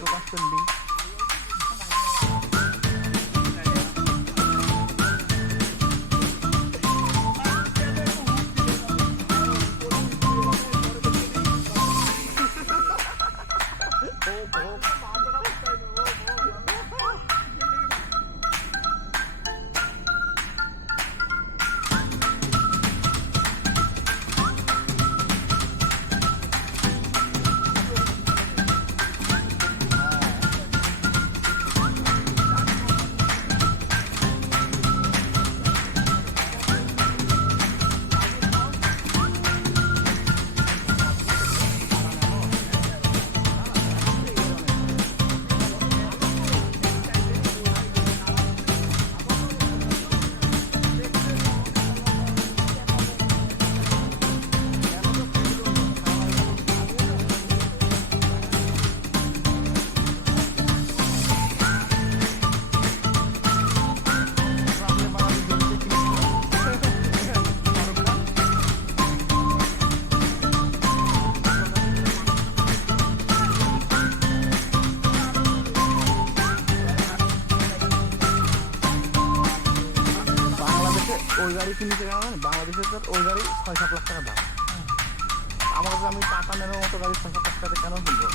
প্রকাশ করলি। ওই গাড়ি কিনেছে কেন বাংলাদেশের তো ওই গাড়ি ৬-৭ লাখ টাকা দাম। আমার কাছে আমি টাকা নেওয়ার মতো গাড়ি ৬-৭ লাখ টাকা কেন কিনবো?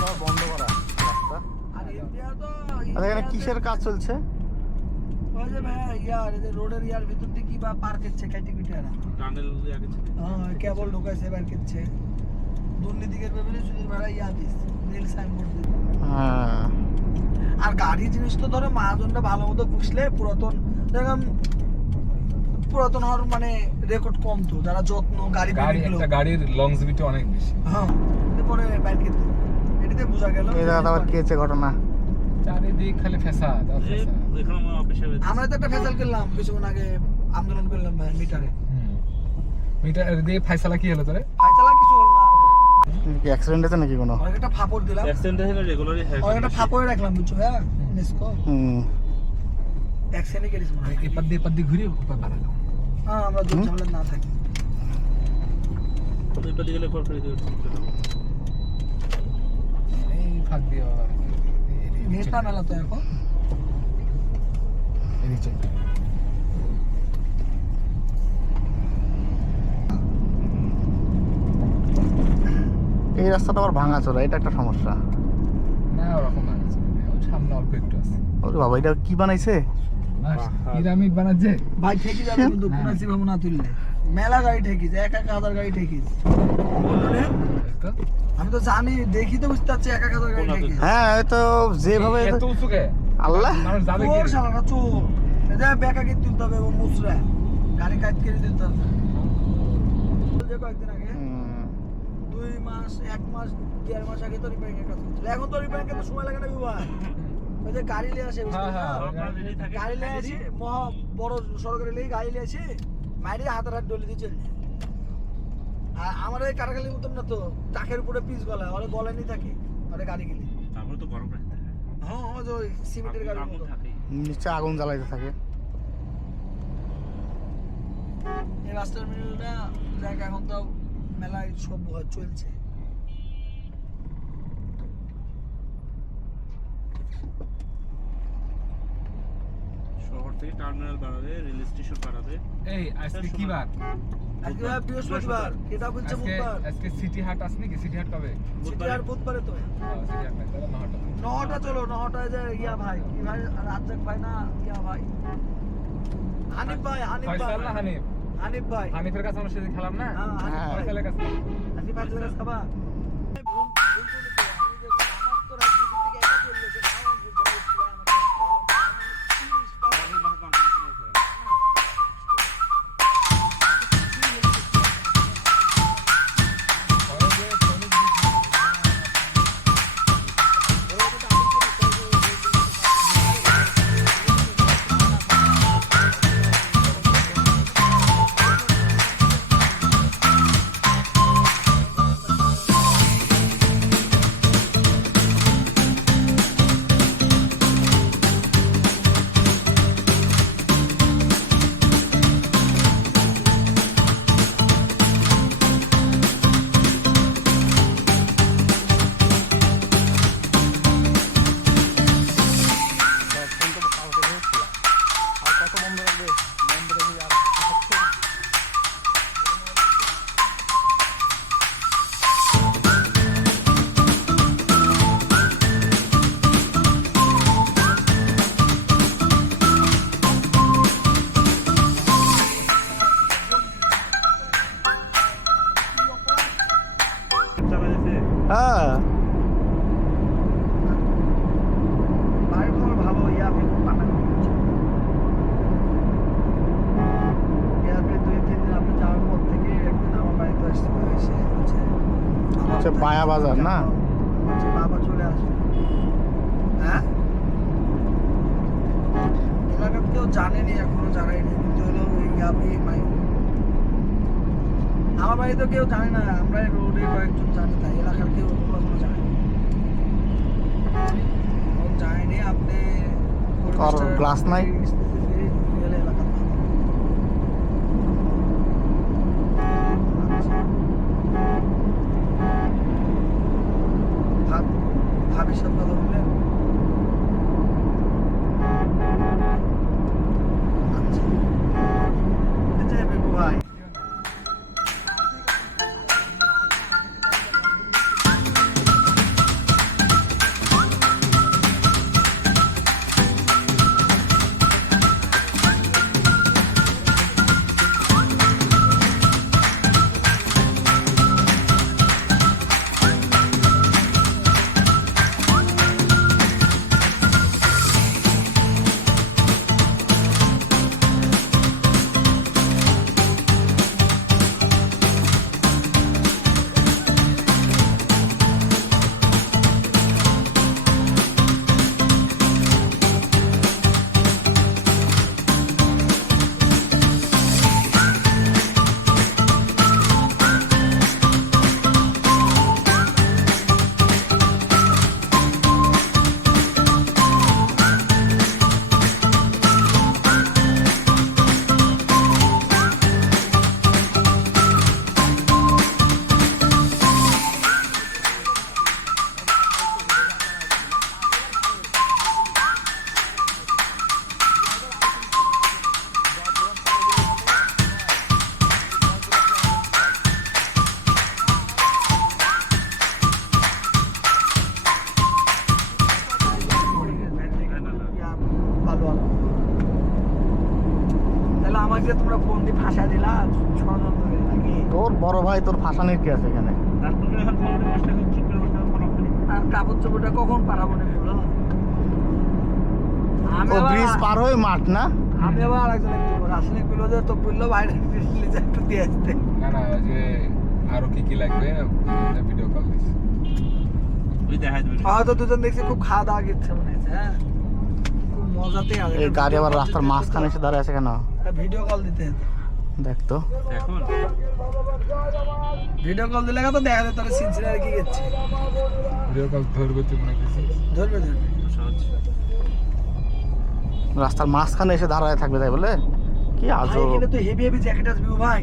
হ্যাঁ বন্ধ করা রাস্তা। আর এখানে কিসের কাজ চলছে? রোডের ইয়ার ভিতর দিয়ে কি বা পার করছে টানেল কেবল ঢোকাইছে বার করছে দুর্নীতিকের ব্যাপারে সুধীর ভাড়া ইয়া দিস নীল সাইনবোর্ড দিস। আর গাড়ি জিনিস তো ধরো মাহাজনটা ভালো মতো পুষলে পুরাতন হওয়ার মানে রেকর্ড কম তো যারা যত্ন গাড়ির লংজিভিটি অনেক বেশি। হ্যাঁ পরে বার করতে এটাতে বোঝা গেল। এই জায়গাটা আবার কি হচ্ছে ঘটনা? চারিদিক খালি ফ্যাসাদ আর ফ্যাসাদ। আমরা তো একটা ফেসাল করলাম কিছুক্ষণ আগে আন্দোলন করলাম মিটারে। মিটার দিয়ে ফাইসালা কি হলো তোরে? ফাইসালা কিছু হল না। কি অ্যাক্সিডেন্ট হয়েছে নাকি কোনো? একটা ফাপড় দিলাম। অ্যাক্সিডেন্ট হলে রেগুলারই হয়। একটা ফাপড় রাখলাম বুঝছো হ্যাঁ নেসকো। অ্যাক্সিডেন্ট করেছ মনে হয়। এপাদ দিয়ে ঘুরে উপর বাড়ালো। হ্যাঁ আমরা দুই ঝামেলা না থাকি। এপাদ দিয়ে গেলে কল করে দিও। এই ফাঁক দিয়ে বাবা। নেতা মেলা তো এখন। এই রাস্তাটা আবার ভাঙা চোরা, এটা একটা সমস্যা। না ওরকম বানাইছে, সামনে অল্প একটু আছে। ওরে বাবা এটা কি বানাইছে? পিরামিড বানাচ্ছে ভাই ঠেকি যাবে কিন্তু কোনাসি ভাবে না তুললে মেলা গাড়ি ঠেকিছে, এক হাজার গাড়ি ঠেকিছে। আমি তো জানি দেখি তো বুঝতে পারছি এক হাজার গাড়ি ঠেকিছে। হ্যাঁ হয়তো যেভাবে এত উঁচুকে আল্লাহ মানুষ যাবে কি? চোর শালারা চোর। এটা বেকা কি তুলতে হবে ও মুসরা গাড়ি কাট করে দিতে হবে। যে কয়েকদিন আগে 2 মাস 1 মাস 1.5 মাস আগে তো রিপেয়ারিং এর কাজ করছিল। এখন তো রিপেয়ারিং করতে সময় লাগে না বিবাহ। ওই যে গাড়ি নিয়ে আসে গাড়ি নিয়ে আসি মহা বড় সরকারি নিয়ে গাড়ি নিয়ে আসি মাইরে হাতের হাত ডলে দিয়ে চলে যায়। আর আমার এই কাটাখালির মতন না তো টাকের উপরে পিস গলা ওরে গলায় নিয়ে থাকে ওরে গাড়ি গেলে তারপরে তো গরম রাখতে হয়। হ্যাঁ ওই সিমেন্টের গাড়ির মতো নিচে আগুন জ্বালাইতে থাকে। এই রাস্তার মিলটা জায়গা এখন তো মেলায় সব চলছে। শহর থেকে টার্মিনাল বাড়াবে, রেল স্টেশন বাড়াবে। এই আজকে কি বার? আজকে বৃহস্পতিবার, কেটা বলছে বুধবার। আজকে সিটি হাট আসনি কি? সিটি হাট কবে? বুধবারে তো। সিটি হাট নাই তাহলে 9টা চলো 9টায় যে ইয়া ভাই কি ভাই রাজ্জাক ভাই না ইয়া ভাই হানিফ ভাই ফয়সাল না হানিফ? হানিফ ভাই হানিফের কাছে আমরা সেদিন খেলাম না? হ্যাঁ ফয়সালের কাছে। হানিফ ভাই কাছে খাবা। হচ্ছে পায়া বাজার না? যে বাবা চলে আসবে। হ্যাঁ, এলাকার কেউ জানেনি, এখনো জানায়নি, কিন্তু হলো ওই আমার বাড়িতে কেউ জানে না, আমরা রোডে কয়েকজন জানি, তাই এলাকার কেউ কখনো জানেনি। জানেনি আপনি গ্লাস নাই? এলাকার ভাবির সাথে কথা বললেন? আচ্ছা, এটা বেবু ভাই। তাহলে আমাকে তোমরা ফোন দিয়ে ফাঁসা দিলা ষড়যন্ত্র করে নাকি? তোর বড় ভাই তোর ফাঁসানির কি আছে এখানে? তারপরে এখন ফোনটা বসে ঠিক করে বসে ফোন অফ করি। আর কাপড় চোপড়টা কখন পাঠাবো না বলো? ও ব্রিজ পার হয়ে মাঠ না? আমি আবার আরেকজন একটু রাসায়নিক বললো যে তো বললো বাইরে একটু দিয়ে আসতে। না না, ওই যে আরো কি কি লাগবে ভিডিও কল দিস। ওই দেখা যাবে। হয়তো দুজন দেখছি খুব খাওয়া দাওয়া গেছে মনে হচ্ছে। হ্যাঁ, খুব মজাতে আছে। এই গাড়ি আবার রাস্তার মাঝখানে এসে দাঁড়িয়ে আছে কেন? ভিডিও কল দিতে হতো। দেখ তো। এখন ভিডিও কল দিলে তো দেখা যায় তোর সিনসিনারি কি গেছে। ভিডিও কল ধরবে তুই মনে করছিস? ধরবে ধরবে। সহজ। রাস্তার মাঝখানে এসে দাঁড়ায় থাকবে তাই বলে? কি ভাই আজব। এখানে তো হেভি হেভি জ্যাকেট আসবে ভাই।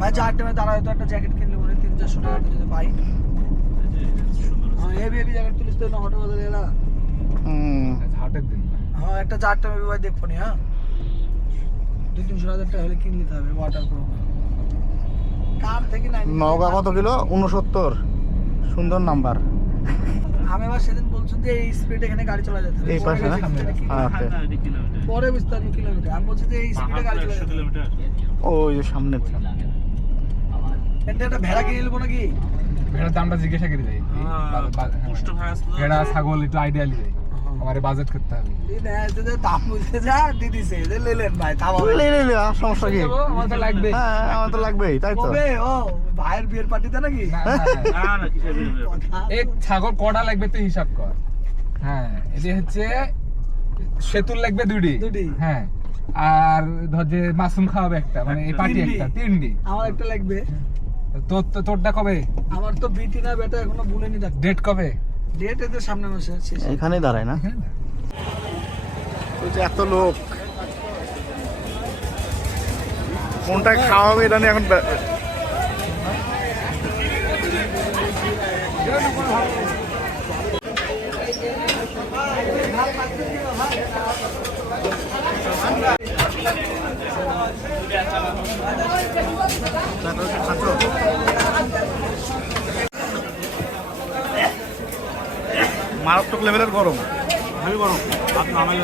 ভাই চার টাইমে দাঁড়ায় তো একটা জ্যাকেট কিনলে মনে 300-400 টাকা যদি পাই। সুন্দর। হ্যাঁ, হেভি হেভি জ্যাকেট তুলিস তো 9 টাকা দিয়ে এলা। হাটের দিন ভাই। হ্যাঁ, একটা 4 টাইমে ভাই দেখবো নি। হ্যাঁ, 200-300 হাজার টাকা হলে কিনে নিতে হবে ওয়াটার প্রুফ। কার থেকে নাই? নওগাঁ কত কিলো? 69। সুন্দর নাম্বার। আমি আবার সেদিন বলছি যে এই স্পিডে এখানে গাড়ি চালা যেতে হবে। এই পাশে না? হ্যাঁ, ওকে। এটা কিলোমিটার। পরে বুঝতে পারবি কিলোমিটার। আমি বলছি যে এই স্পিডে গাড়ি চালা 100 যেতে হবে। কিলোমিটার। ওই যে সামনে। এটা একটা ভেড়া কিনে নেবো নাকি? ভেড়ার দামটা জিজ্ঞাসা করে যাই। পুষ্ট ভাই আসলো। ভেড়া ছাগল একটু আইডিয়ালি যাই। আমারে বাজেট করতে হবে। দাম বুঝতে যা দিদিছে যে লেলেন ভাই তাও লে, আর সমস্যা কি? আমার তো লাগবে। হ্যাঁ, আমার তো লাগবেই তাই তো। কবে ও ভাইয়ের বিয়ের পার্টিতে নাকি? না, না, না না কিসের বিয়ে? এক ছাগল কটা লাগবে তুই হিসাব কর। হ্যাঁ, এটি হচ্ছে সেতুর লাগবে দুটি। দুটি। হ্যাঁ, আর ধর যে মাশরুম খাওয়াবে একটা, মানে এই পার্টি তিনটি। একটা, তিনটি। আমার একটা লাগবে। তোরটা কবে? আমার তো বিটি না বেটা এখনো বলেনি ডাক। ডেট কবে? ডেট এতে সামনে মাসে শেষ। এখানেই দাঁড়ায় না? ওই যে এত লোক, কোনটায় খাওয়াবে এটা নিয়ে এখন মারাত্মক লেভেলের গরম। আমি গরম। আপনি আমাকে